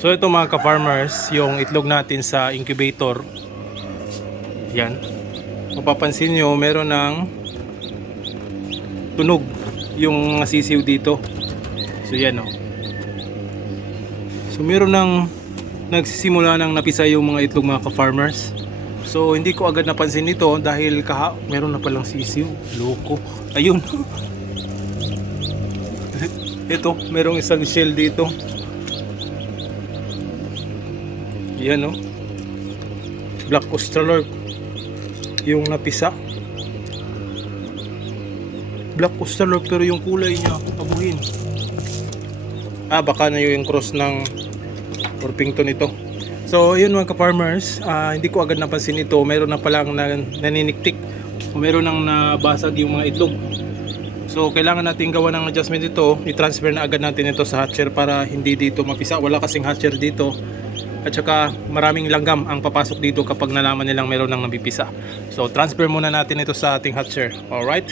So ito mga ka-farmers, yung itlog natin sa incubator. Yan. Mapapansin nyo, meron ng tunog yung sisiw dito. So yan o. So meron ng nagsisimula ng napisa yung mga itlog mga ka-farmers. So hindi ko agad napansin ito dahil kaha meron na palang sisiw. Loko. Ayun. ito, merong isang shell dito. Yan oh. Black Australorp. Yung napisa. Black Australorp pero yung kulay niya abuhin. Ah, baka na yung cross ng Orpington ito. So, yun mga ka-farmers, ah, hindi ko agad napansin ito. Meron na palang na, naniniktik. O meron nang nabasag yung mga itlog. So, kailangan natin gawa ng adjustment ito. I-transfer na agad natin ito sa hatcher para hindi dito mapisa. Wala kasing hatcher dito. At saka maraming langgam ang papasok dito kapag nalaman nilang meron nang nabipisa. So, transfer muna natin ito sa ating hatcher. Alright?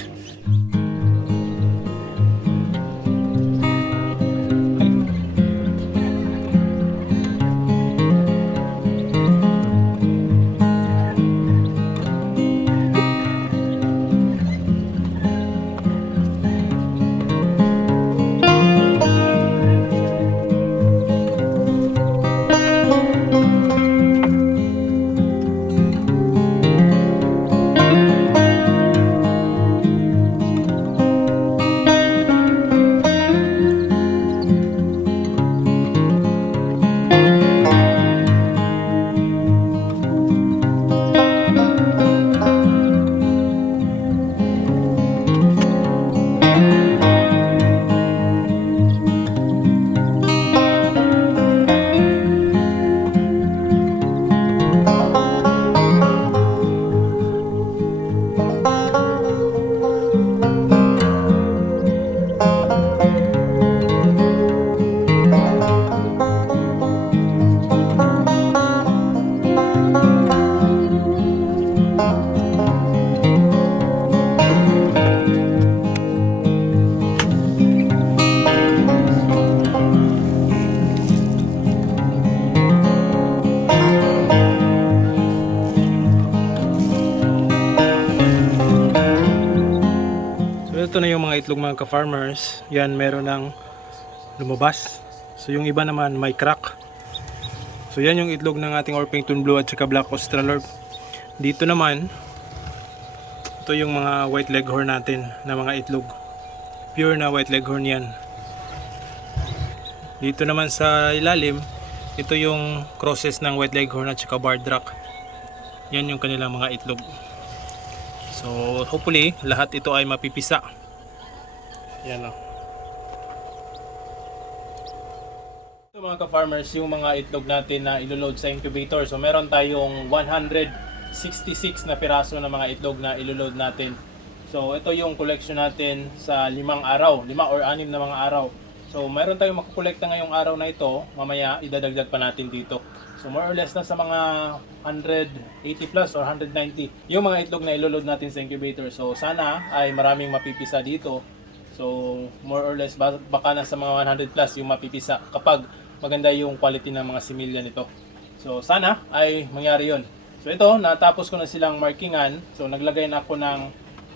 Ito na yung mga itlog mga ka-farmers. Yan meron ng lumabas. So yung iba naman may crack. So yan yung itlog ng ating Orpington Blue at saka Black Australorp. Dito naman ito yung mga white leghorn natin na mga itlog. Pure na white leghorn yan. Dito naman sa ilalim, ito yung crosses ng white leghorn at saka barred rock. Yan yung kanilang mga itlog. So hopefully lahat ito ay mapipisa. Yan o. Ito mga ka-farmers, yung mga itlog natin na iloload sa incubator. So meron tayong 166 na piraso ng mga itlog na iloload natin. So ito yung collection natin sa limang araw, lima or anim na mga araw. So meron tayong makukolekta ngayong araw na ito, mamaya idadagdag pa natin dito. So more or less na sa mga 180 plus or 190 yung mga itlog na iloload natin sa incubator. So sana ay maraming mapipisa dito. So more or less ba- baka na sa mga 100 plus yung mapipisa kapag maganda yung quality ng mga similya nito. So sana ay mangyari yon. So ito, natapos ko na silang markingan. So naglagay na ako ng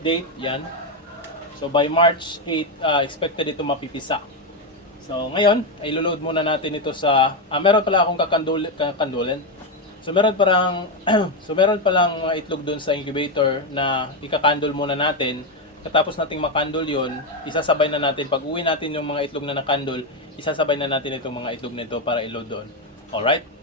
date, yan. So by March 8, ah, expected ito mapipisa. So ngayon, ay load muna natin ito sa ah, meron pala akong kakandul kakandulen. So meron parang so meron palang mga itlog doon sa incubator na ikakandol muna natin. Katapos nating makandol 'yon, isasabay na natin pag uwi natin yung mga itlog na nakandol, isasabay na natin itong mga itlog nito para i-load doon. Alright?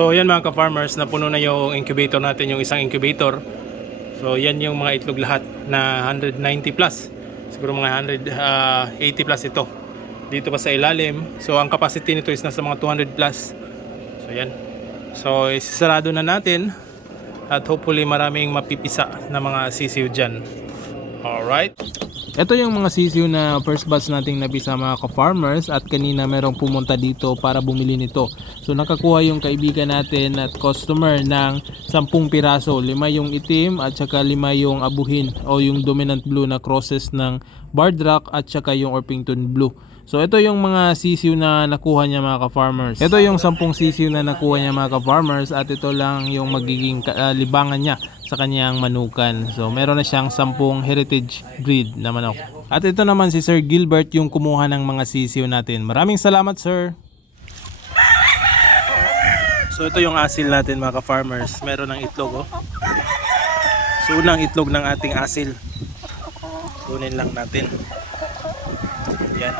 So yan mga ka-farmers, napuno na yung incubator natin, yung isang incubator. So yan yung mga itlog lahat na 190 plus. Siguro mga 180 plus ito. Dito pa sa ilalim. So ang capacity nito is nasa mga 200 plus. So yan. So isasarado na natin at hopefully maraming mapipisa na mga sisiw dyan. Alright. Ito yung mga sisiw na first batch nating nabisa mga ka-farmers at kanina merong pumunta dito para bumili nito. So nakakuha yung kaibigan natin at customer ng 10 piraso. Lima yung itim at saka lima yung abuhin o yung dominant blue na crosses ng Bardrock at saka yung Orpington blue. So ito yung mga sisiw na nakuha niya mga ka-farmers. Ito yung 10 sisiw na nakuha niya mga ka-farmers at ito lang yung magiging ah, libangan niya sa kanyang manukan. So meron na siyang 10 heritage breed na manok. At ito naman si Sir Gilbert yung kumuha ng mga sisiw natin. Maraming salamat sir. So ito yung asil natin mga ka-farmers. Meron ng itlog oh. So unang itlog ng ating asil. Kunin lang natin. Yan.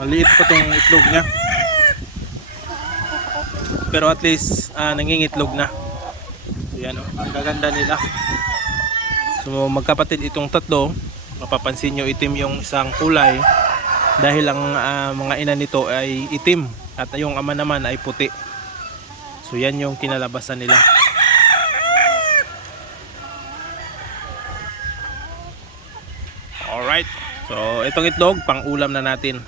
Maliit pa tong itlog niya. Pero at least ah, nangingitlog na. So yan oh, ang gaganda nila. So magkapatid itong tatlo, mapapansin nyo itim yung isang kulay dahil ang ah, mga ina nito ay itim at yung ama naman ay puti. So yan yung kinalabasan nila. So itong itlog pang ulam na natin.